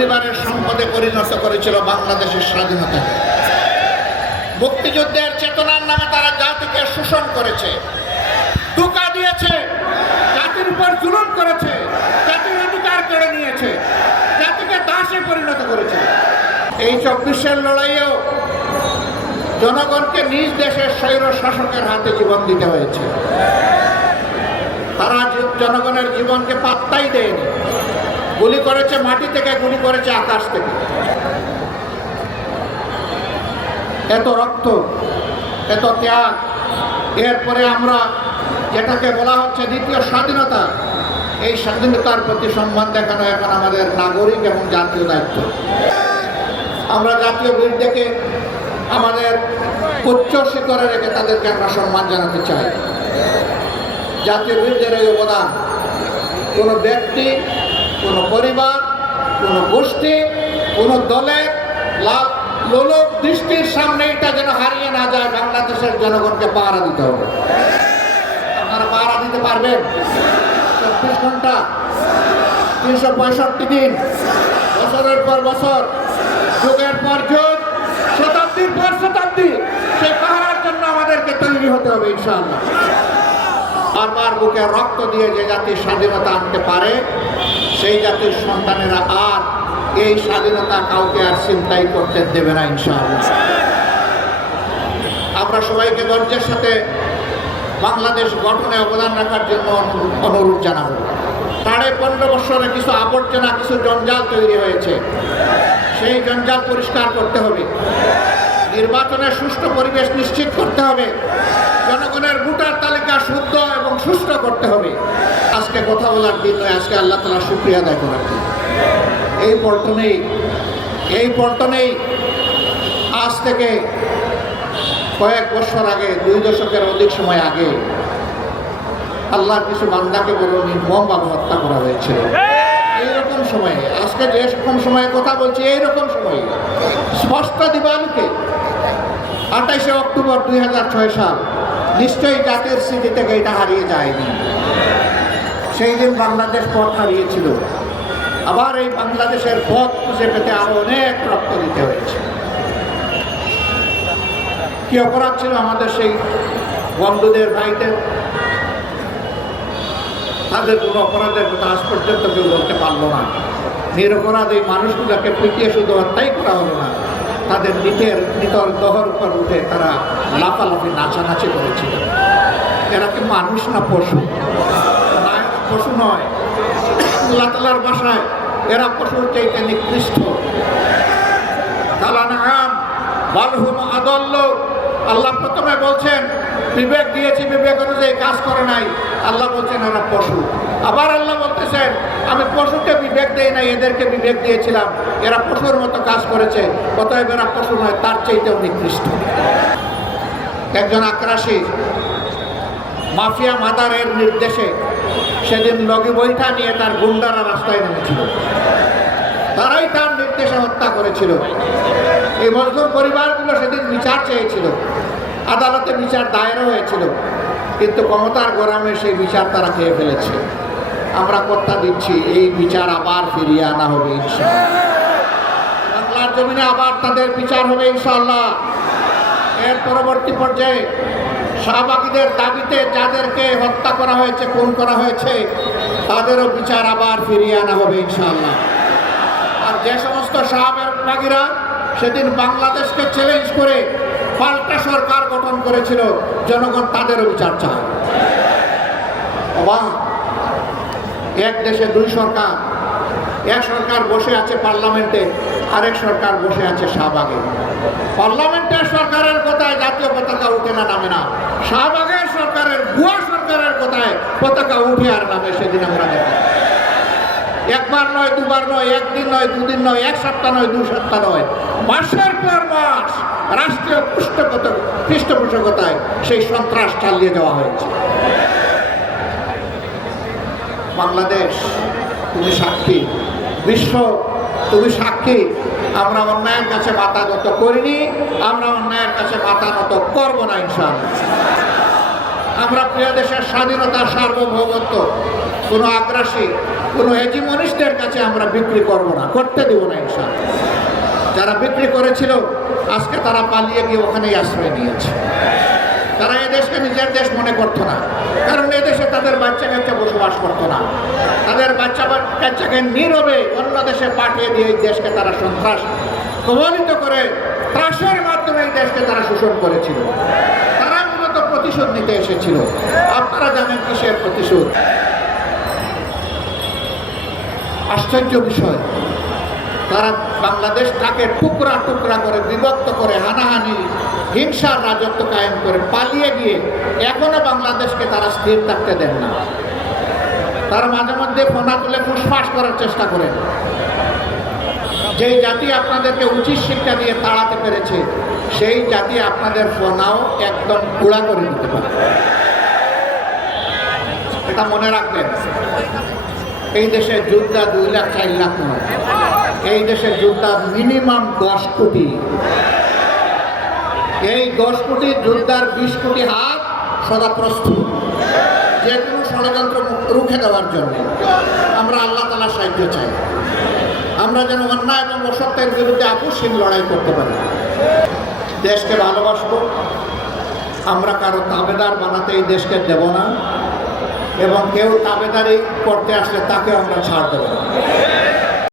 পরিবারের সম্পদে পরিণত করেছিল বাংলাদেশের স্বাধীনতাকে মুক্তিযুদ্ধের চেতনার নামে তারা জাতিকে শোষণ করেছে। ধোকা দিয়েছে। জাতির উপর জুলুম করেছে। জাতির অধিকার কেড়ে নিয়েছে। জাতিকে দাসে পরিণত করেছে। এই চব্বিশের লড়াইয়েও জনগণকে নিজ দেশের স্বৈর শাসকের হাতে জীবন দিতে হয়েছে। তারা জনগণের জীবনকে পাত্তাই দেয়নি। গুলি করেছে মাটি থেকে, গুলি করেছে আকাশ থেকে। এত রক্ত, এত ত্যাগ। এরপরে আমরা যেটাকে বলা হচ্ছে দ্বিতীয় স্বাধীনতা, এই স্বাধীনতার প্রতি সম্মান দেখানো এখন আমাদের নাগরিক এবং জাতীয় দায়িত্ব। আমরা জাতীয় বীরদেরকে আমাদের উচ্চ শিখরে রেখে তাদেরকে আমরা সম্মান জানাতে চাই। জাতীয় বীরদের এই অবদান। কোনো ব্যক্তি কোনো পরিবার, কোনো গোষ্ঠী, কোনো দলের লাভ লোলক দৃষ্টির সামনে এটা যেন হারিয়ে না যায়, বাংলাদেশের জনগণকে পাহারা দিতে হবে। আপনারা পাহারা দিতে পারবেন? চব্বিশ ঘণ্টা, তিনশো পঁয়ষট্টি দিন, বছরের পর বছর, যুগের পর যুগ, শতাব্দীর পর শতাব্দী সে পাহারার জন্য আমাদেরকে তৈরি হতে হবে ইনশাআল্লাহ। বারবার বুকে রক্ত দিয়ে যে জাতির স্বাধীনতা আনতে পারে, সেই জাতির সন্তানেরা আর এই স্বাধীনতা কাউকে আর চিন্তাই করতে দেবে না ইনশাআল্লাহ। আমরা সবাইকে ধৈর্যের সাথে বাংলাদেশ গঠনে অবদান রাখার জন্য অনুরোধ- জানাব। সাড়ে পনেরো বছরে কিছু আবর্জনা, কিছু জঞ্জাল তৈরি হয়েছে। সেই জঞ্জাল পরিষ্কার করতে হবে। নির্বাচনের সুষ্ঠু পরিবেশ নিশ্চিত করতে হবে। জনগণের ভোটার তালিকা শুদ্ধ এবং সুষ্ঠু করতে হবে। আজকে কথা বলার দিন নয়, আজকে আল্লাহ তালা শুক্রিয়া আদায় করার দিন। এই পল্টনেই এই পল্টনেই আজ থেকে কয়েক বছর আগে, দুই দশকের অধিক সময় আগে আল্লাহর কিছু বান্দাকে বলে নির্মমভাবে হত্যা করা হয়েছিল। এইরকম সময়ে, আজকে যে সময়ে কথা বলছি, এইরকম সময়ে স্পষ্ট দিবালুকে আঠাইশে অক্টোবর দুই হাজার ছয় সাল। নিশ্চয়ই জাতির স্মৃতি থেকে এটা হারিয়ে যায়নি। সেই দিন বাংলাদেশ পথ হারিয়েছিল। আবার এই বাংলাদেশের পথ খুঁজে পেতে আরও অনেক রক্ত দিতে হয়েছে। কি অপরাধ ছিল আমাদের সেই বন্ধুদের ভাইদের তাদের কোনো অপরাধের কথা আজ পর্যন্ত কেউ বলতে পারল না। নিরপরাধ এই মানুষগুলোকে পিটিয়ে শুধু হত্যাই করা হলো না। তাদের নিতের নিতর দহর উঠে তারা লাফালাফি, নাচানাচি করেছিল। এরা কি মানুষ না পশু? পশু নয়। আল্লাহ তালার বাসায় এরা পশুর চাইতে নিকৃষ্ট। আদল্ল। আল্লাহ প্রথমে বলছেন বিবেক দিয়েছি, বিবেক অনুযায়ী কাজ করে নাই। আল্লাহ বলছেন এরা পশু। আবার আল্লাহ বলতেছেন, আমি পশুকে বিবেক দেই নাই, এদেরকে বিবেক দিয়েছিলাম। এরা পশুর মতো কাজ করেছে, অতএব এরা পশু নয়, তার চাইতেও নিকৃষ্ট। একজন আক্রাসী মাফিয়া মাদারের নির্দেশে সেদিন লগি বৈঠা নিয়ে তার গুন্ডারা রাস্তায় নেমেছিল। তারাই তার নির্দেশে হত্যা করেছিল। এই মজদুর পরিবারগুলো সেদিন বিচার চেয়েছিল। আদালতে বিচার দায়েরও হয়েছিল, কিন্তু ক্ষমতার গরমে সেই বিচার তারা খেয়ে ফেলেছে। আমরা কথা দিচ্ছি, এই বিচার আবার ফিরিয়ে আনা হবে বাংলার জমিনে আবার তাদের বিচার হবে ইনশাআল্লাহ। এর পরবর্তী পর্যায়ে শাহবাগীদের দাবিতে যাদেরকে হত্যা করা হয়েছে, খুন করা হয়েছে, তাদেরও বিচার আবার ফিরিয়ে আনা হবে ইনশাল্লাহ আর যে সমস্ত শাহবাগীরা সেদিন বাংলাদেশকে চ্যালেঞ্জ করে পাল্টা সরকার গঠন করেছিল, জনগণ তাদেরও বিচার চায়। এক দেশে দুই সরকার, এক সরকার বসে আছে পার্লামেন্টে, আরেক সরকার বসে আছে শাহবাগে। পার্লামেন্টের সরকারের কথায় জাতীয় পতাকা উঠে না, নামে না। শাহবাগের সরকারের ভুয়া সরকারের কথায় পতাকা উঠে আর নামে, সেদিন আমরা দেখি। একবার নয়, দুবার নয়, একদিন নয়, দুদিন নয়, এক সপ্তাহ নয়, দু সপ্তাহ নয়। মাসের পর মাস রাষ্ট্রীয় পৃষ্ঠপোষক পৃষ্ঠপোষকতায় সেই সন্ত্রাস চালিয়ে দেওয়া হয়েছে। বাংলাদেশ, তুমি সাক্ষী। বিশ্ব, তুমি সাক্ষী। আমরা অন্যায়ের কাছে মাথা নত করিনি, আমরা অন্যায়ের কাছে মাথা নত করব না ইনশাআল্লাহ। আমরা প্রিয় দেশের স্বাধীনতা সার্বভৌমত্ব, কোনো আগ্রাসী, কোনো হেজিমনিস্টদের কাছে আমরা বিক্রি করব না, করতে দেব না ইনশাল যারা বিক্রি করেছিল, আজকে তারা পালিয়ে গিয়ে ওখানেই আশ্রয় নিয়েছে। তারা এই দেশকে নিজের দেশ মনে করতো না। কারণ এদেশে তাদের বাচ্চা কাচ্চা বসবাস করতো না। তাদের বাচ্চা কাচ্চাকে নীরবে অন্য দেশে পাঠিয়ে দিয়ে এই দেশকে তারা সন্ত্রাস প্রভাবিত করে ত্রাসের মাধ্যমে এই দেশকে তারা শোষণ করেছিল। তারা মূলত প্রতিশোধ নিতে এসেছিল। আপনারা জানেন কিসের প্রতিশোধ? আশ্চর্য বিষয়। তারা বাংলাদেশটাকে টুকরা টুকরা করে বিভক্ত করে হানাহানি, হিংসার রাজত্ব কায়েম করে পালিয়ে গিয়ে এখনও বাংলাদেশকে তারা স্থির থাকতে দেন না। তারা মাঝে মধ্যে ফোনা তুলে ফুসফাস করার চেষ্টা করেন। যেই জাতি আপনাদেরকে উচিত শিক্ষা দিয়ে তাড়াতে পেরেছে, সেই জাতি আপনাদের ফোনাও একদম গুঁড়া করে দিতে পারে। এটা মনে রাখবেন, এই দেশে যোদ্ধা দুই লাখ, চার লাখ নয় এই দেশের যোদ্ধা মিনিমাম দশ কোটি। এই দশ কোটি যোদ্ধার বিশ কোটি হাত সদা প্রস্তুত। যে কোনো ষড়যন্ত্র রুখে দেওয়ার জন্য আমরা আল্লাহ তালার সাহায্য চাই। আমরা যেন অন্যায় এবং অসত্যের বিরুদ্ধে আপোষহীন লড়াই করতে পারি। দেশকে ভালোবাসবো। আমরা কারও তাবেদার বানাতে এই দেশকে দেব না। এবং কেউ তাবেদারি করতে আসলে তাকে আমরা ছাড় দেবো না।